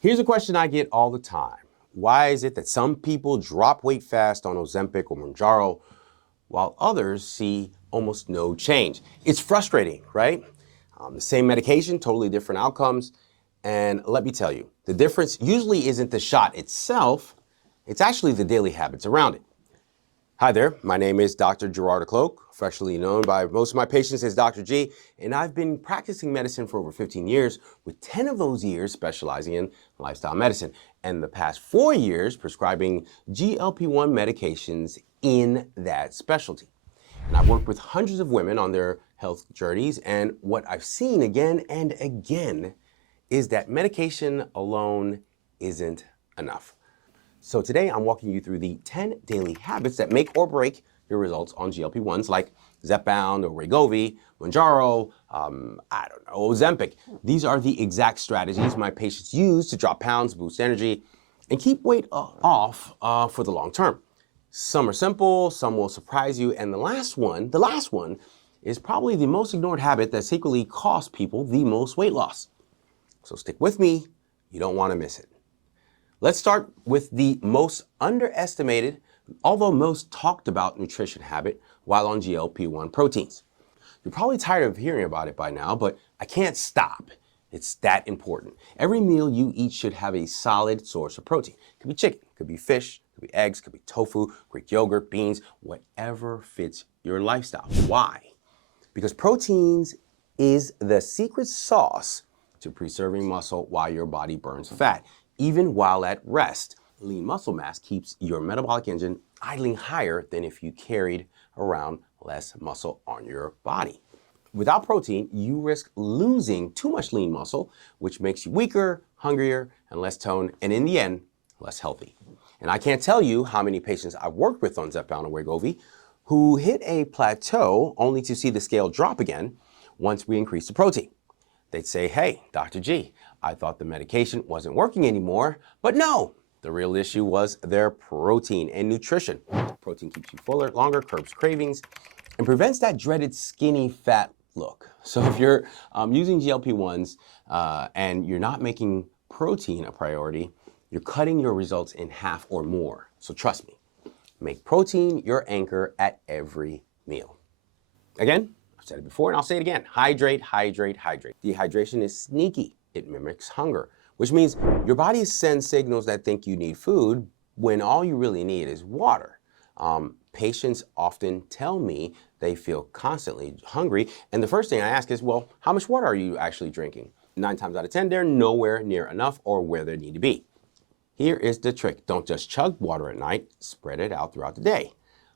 Here's a question I get all the time. Why is it that some people drop weight fast on Ozempic or Mounjaro while others see almost no change? It's frustrating, right? The same medication, totally different outcomes. And let me tell you, the difference usually isn't the shot itself, it's actually the daily habits around it. Hi there, my name is Dr. Gerard Acloque, affectionately known by most of my patients as Dr. G, and I've been practicing medicine for over 15 years, with 10 of those years specializing in lifestyle medicine, and the past 4 years prescribing GLP-1 medications in that specialty. And I've worked with hundreds of women on their health journeys, and what I've seen again and again is that medication alone isn't enough. So today I'm walking you through the 10 daily habits that make or break your results on GLP-1s like Zepbound or Wegovy, Mounjaro, Ozempic. These are the exact strategies my patients use to drop pounds, boost energy, and keep weight off for the long term. Some are simple, some will surprise you, and the last one is probably the most ignored habit that secretly costs people the most weight loss. So stick with me, you don't want to miss it. Let's start with the most underestimated, although most talked about nutrition habit while on GLP-1 proteins. You're probably tired of hearing about it by now, but I can't stop. It's that important. Every meal you eat should have a solid source of protein. It could be chicken, it could be fish, it could be eggs, it could be tofu, Greek yogurt, beans, whatever fits your lifestyle. Why? Because proteins is the secret sauce to preserving muscle while your body burns fat. Even while at rest, lean muscle mass keeps your metabolic engine idling higher than if you carried around less muscle on your body. Without protein, you risk losing too much lean muscle, which makes you weaker, hungrier, and less toned, and in the end, less healthy. And I can't tell you how many patients I've worked with on Zepbound or Wegovy who hit a plateau only to see the scale drop again once we increase the protein. They'd say, hey, Dr. G, I thought the medication wasn't working anymore, but no, the real issue was their protein and nutrition. Protein keeps you fuller longer, curbs cravings, and prevents that dreaded skinny fat look. So if you're using GLP-1s and you're not making protein a priority, you're cutting your results in half or more. So trust me, make protein your anchor at every meal. Again, I've said it before and I'll say it again. Hydrate, hydrate, hydrate. Dehydration is sneaky. It mimics hunger, which means your body sends signals that think you need food when all you really need is water. Patients often tell me they feel constantly hungry, and the first thing I ask is, well, how much water are you actually drinking? 9 times out of 10, they're nowhere near enough or where they need to be. Here is the trick. Don't just chug water at night, spread it out throughout the day.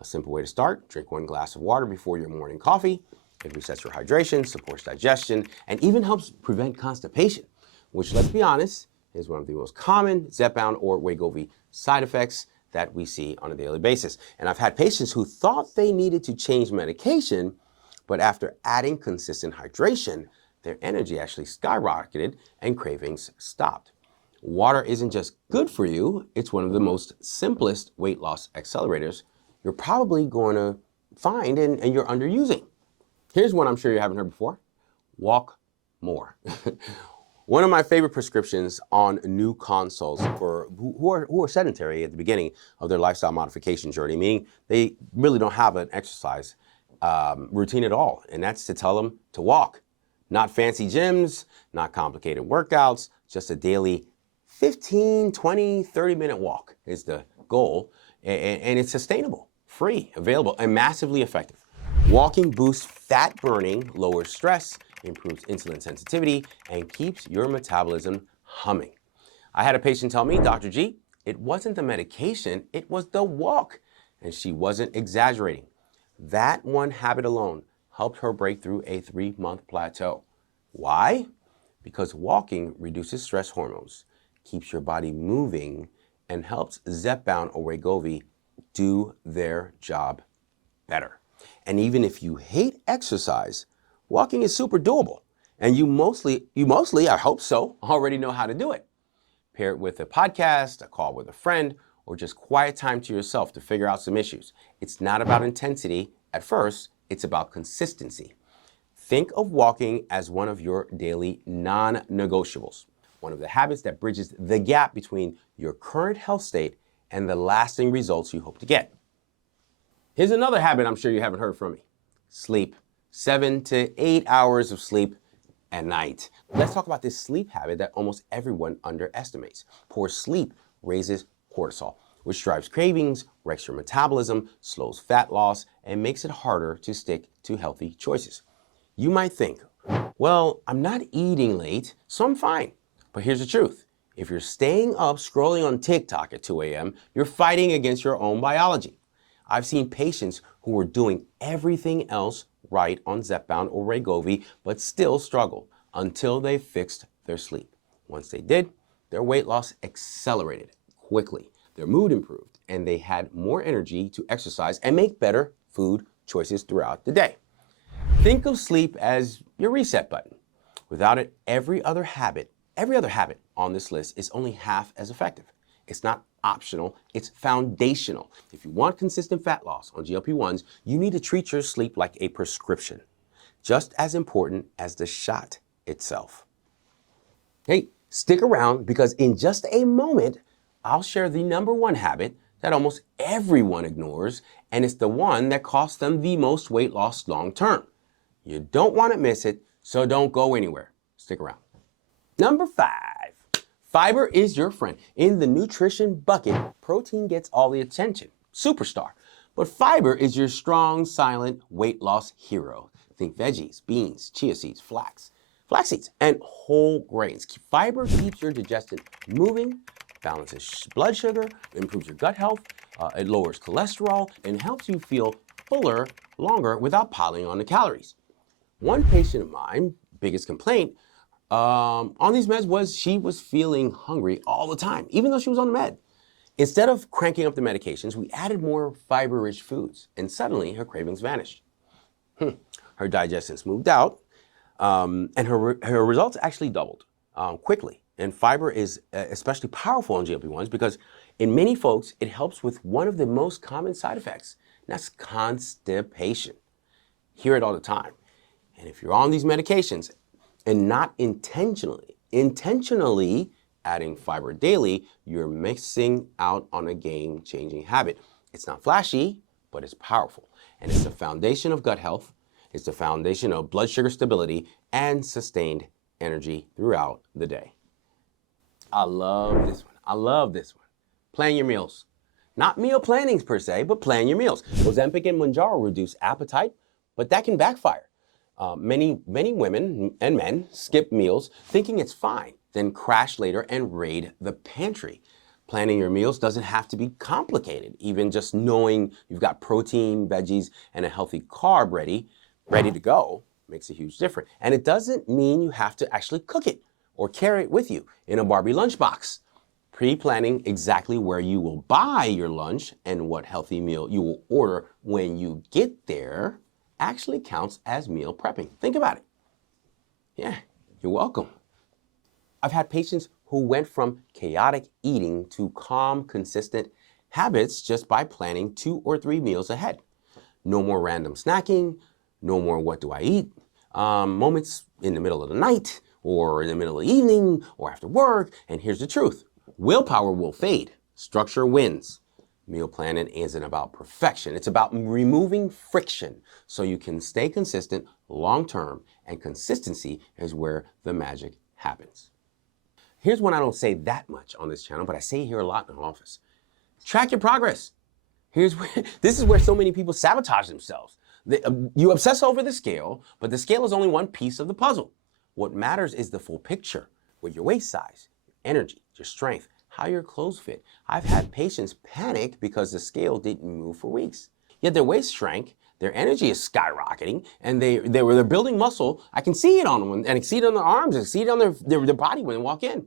A simple way to start, drink 1 glass of water before your morning coffee. It resets your hydration, supports digestion, and even helps prevent constipation, which, let's be honest, is one of the most common Zepbound or Wegovy side effects that we see on a daily basis. And I've had patients who thought they needed to change medication, but after adding consistent hydration, their energy actually skyrocketed and cravings stopped. Water isn't just good for you, it's one of the most simplest weight loss accelerators you're probably going to find and you're underusing. Here's one I'm sure you haven't heard before. Walk more. One of my favorite prescriptions on new consults for who are sedentary at the beginning of their lifestyle modification journey, meaning they really don't have an exercise routine at all, and that's to tell them to walk. Not fancy gyms, not complicated workouts, just a daily 15, 20, 30-minute walk is the goal, and it's sustainable, free, available, and massively effective. Walking boosts fat burning, lowers stress, improves insulin sensitivity, and keeps your metabolism humming. I had a patient tell me, Dr. G, it wasn't the medication, it was the walk. And she wasn't exaggerating. That one habit alone helped her break through a 3-month plateau. Why? Because walking reduces stress hormones, keeps your body moving, and helps Zepbound or Wegovy do their job better. And even if you hate exercise, walking is super doable. And you mostly, I hope so, already know how to do it. Pair it with a podcast, a call with a friend, or just quiet time to yourself to figure out some issues. It's not about intensity at first, it's about consistency. Think of walking as one of your daily non-negotiables. one of the habits that bridges the gap between your current health state and the lasting results you hope to get. Here's another habit I'm sure you haven't heard from me. Sleep. 7 to 8 hours of sleep at night. Let's talk about this sleep habit that almost everyone underestimates. Poor sleep raises cortisol, which drives cravings, wrecks your metabolism, slows fat loss, and makes it harder to stick to healthy choices. You might think, well, I'm not eating late, so I'm fine. But here's the truth. If you're staying up scrolling on TikTok at 2 a.m., you're fighting against your own biology. I've seen patients who were doing everything else right on Zepbound or Wegovy, but still struggled until they fixed their sleep. Once they did, their weight loss accelerated quickly. Their mood improved, and they had more energy to exercise and make better food choices throughout the day. Think of sleep as your reset button. Without it, every other habit on this list is only half as effective. It's not optional, it's foundational. If you want consistent fat loss on GLP-1s, you need to treat your sleep like a prescription, just as important as the shot itself. Hey, stick around because in just a moment, I'll share the number one habit that almost everyone ignores, and it's the one that costs them the most weight loss long term. You don't want to miss it, so don't go anywhere. Stick around. Number 5. Fiber is your friend. In the nutrition bucket, protein gets all the attention, superstar. But fiber is your strong, silent weight loss hero. Think veggies, beans, chia seeds, flax seeds, and whole grains. Fiber keeps your digestion moving, balances blood sugar, improves your gut health, it lowers cholesterol, and helps you feel fuller longer without piling on the calories. One patient of mine, biggest complaint, on these meds was she was feeling hungry all the time, even though she was on the med. Instead of cranking up the medications, we added more fiber-rich foods, and suddenly her cravings vanished. Her digestion smoothed out, and her results actually doubled quickly. And fiber is especially powerful on GLP-1s because in many folks, it helps with one of the most common side effects, and that's constipation. Hear it all the time. And if you're on these medications, and not intentionally adding fiber daily, you're missing out on a game-changing habit. It's not flashy, but it's powerful. And it's the foundation of gut health. It's the foundation of blood sugar stability and sustained energy throughout the day. I love this one. I love this one. Plan your meals. Not meal plannings per se, but plan your meals. Ozempic and Mounjaro reduce appetite, but that can backfire. Many women and men skip meals thinking it's fine, then crash later and raid the pantry. Planning your meals doesn't have to be complicated. Even just knowing you've got protein, veggies, and a healthy carb ready to go makes a huge difference. And it doesn't mean you have to actually cook it or carry it with you in a Barbie lunchbox. Pre-planning exactly where you will buy your lunch and what healthy meal you will order when you get there actually counts as meal prepping. Think about it. Yeah, you're welcome. I've had patients who went from chaotic eating to calm, consistent habits just by planning 2 or 3 meals ahead. No more random snacking, no more what do I eat, moments in the middle of the night or in the middle of the evening or after work. And here's the truth. Willpower will fade. Structure wins. Meal planning isn't about perfection. It's about removing friction so you can stay consistent long-term, and consistency is where the magic happens. Here's one I don't say that much on this channel, but I say here a lot in the office. Track your progress. This is where so many people sabotage themselves. You obsess over the scale, but the scale is only one piece of the puzzle. What matters is the full picture, with your waist size, your energy, your strength, how your clothes fit. I've had patients panic because the scale didn't move for weeks. Yet their waist shrank, their energy is skyrocketing, and they're building muscle. I can see it on them, and I can see it on their arms, I can see it on their body when they walk in.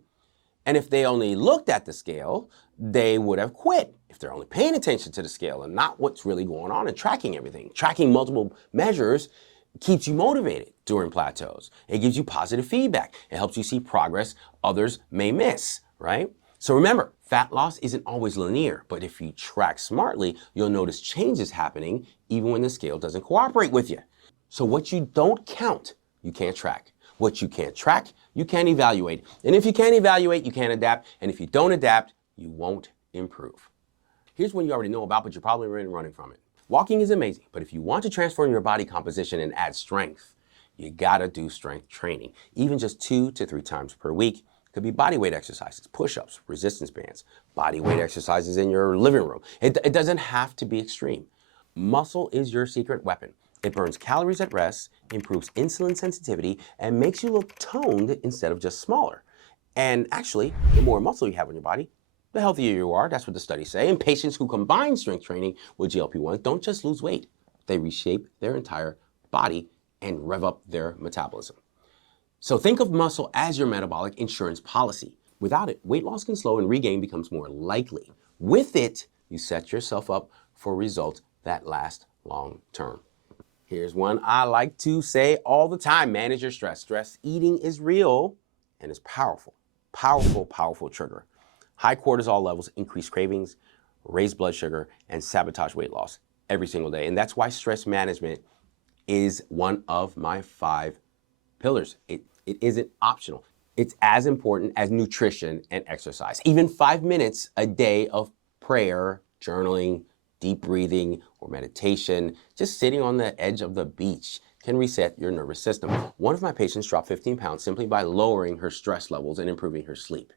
And if they only looked at the scale, they would have quit. If they're only paying attention to the scale and not what's really going on and tracking everything. Tracking multiple measures keeps you motivated during plateaus. It gives you positive feedback. It helps you see progress others may miss, right? So remember, fat loss isn't always linear, but if you track smartly, you'll notice changes happening even when the scale doesn't cooperate with you. So what you don't count, you can't track. What you can't track, You can't evaluate. And if you can't evaluate, you can't adapt. And if you don't adapt, you won't improve. Here's one you already know about, but you're probably running from it. Walking is amazing, but if you want to transform your body composition and add strength, you gotta do strength training, even just 2 to 3 times per week. It could be body weight exercises, push-ups, resistance bands, body weight exercises in your living room. It doesn't have to be extreme. Muscle is your secret weapon. It burns calories at rest, improves insulin sensitivity, and makes you look toned instead of just smaller. And actually, the more muscle you have on your body, the healthier you are. That's what the studies say. And patients who combine strength training with GLP-1s don't just lose weight. They reshape their entire body and rev up their metabolism. So think of muscle as your metabolic insurance policy. Without it, weight loss can slow and regain becomes more likely. With it, you set yourself up for results that last long term. Here's one I like to say all the time: manage your stress. Stress eating is real and is powerful. Powerful, powerful trigger. High cortisol levels increase cravings, raise blood sugar, and sabotage weight loss every single day. And that's why stress management is one of my 5 pillars. It isn't optional. It's as important as nutrition and exercise. Even 5 minutes a day of prayer, journaling, deep breathing, or meditation, just sitting on the edge of the beach can reset your nervous system. One of my patients dropped 15 pounds simply by lowering her stress levels and improving her sleep.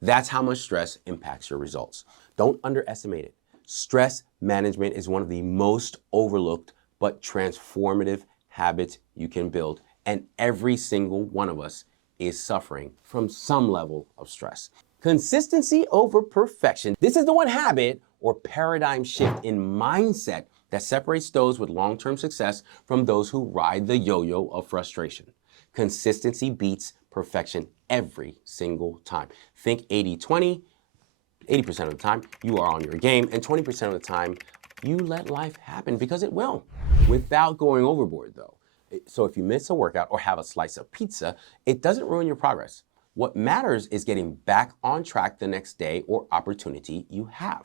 That's how much stress impacts your results. Don't underestimate it. Stress management is one of the most overlooked but transformative habits you can build. And every single one of us is suffering from some level of stress. Consistency over perfection. This is the one habit or paradigm shift in mindset that separates those with long-term success from those who ride the yo-yo of frustration. Consistency beats perfection every single time. Think 80-20, 80% of the time you are on your game, and 20% of the time you let life happen, because it will, without going overboard though. So if you miss a workout or have a slice of pizza, it doesn't ruin your progress. What matters is getting back on track the next day or opportunity you have.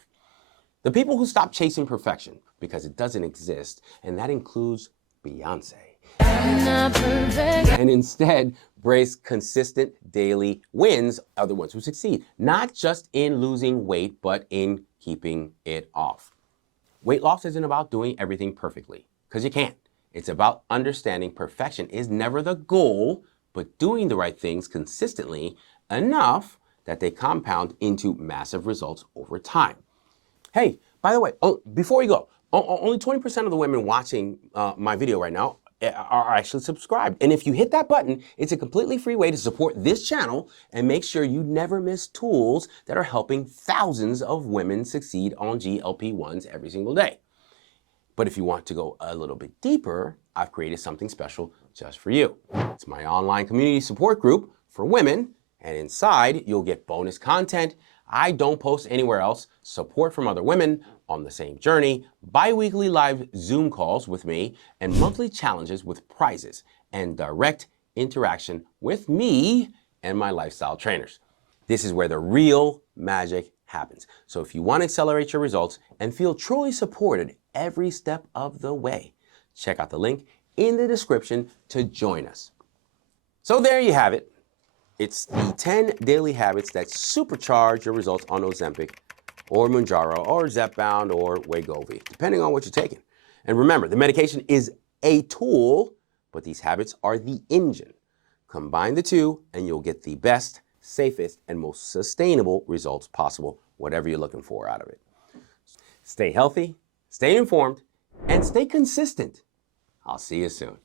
The people who stop chasing perfection because it doesn't exist, and that includes Beyonce, and instead brace consistent daily wins, are the ones who succeed, not just in losing weight, but in keeping it off. Weight loss isn't about doing everything perfectly, because you can't. It's about understanding perfection is never the goal, but doing the right things consistently enough that they compound into massive results over time. Hey, by the way, before we go, only 20% of the women watching my video right now are actually subscribed. And if you hit that button, it's a completely free way to support this channel and make sure you never miss tools that are helping thousands of women succeed on GLP-1s every single day. But if you want to go a little bit deeper, I've created something special just for you. It's my online community support group for women, and inside you'll get bonus content I don't post anywhere else, support from other women on the same journey, bi-weekly live Zoom calls with me, and monthly challenges with prizes, and direct interaction with me and my lifestyle trainers. This is where the real magic happens. So if you want to accelerate your results and feel truly supported every step of the way, check out the link in the description to join us. So there you have it. It's the 10 daily habits that supercharge your results on Ozempic or Mounjaro or Zepbound or Wegovy, depending on what you're taking. And remember, the medication is a tool, but these habits are the engine. Combine the two and you'll get the best, safest, and most sustainable results possible, whatever you're looking for out of it. Stay healthy, stay informed, and stay consistent. I'll see you soon.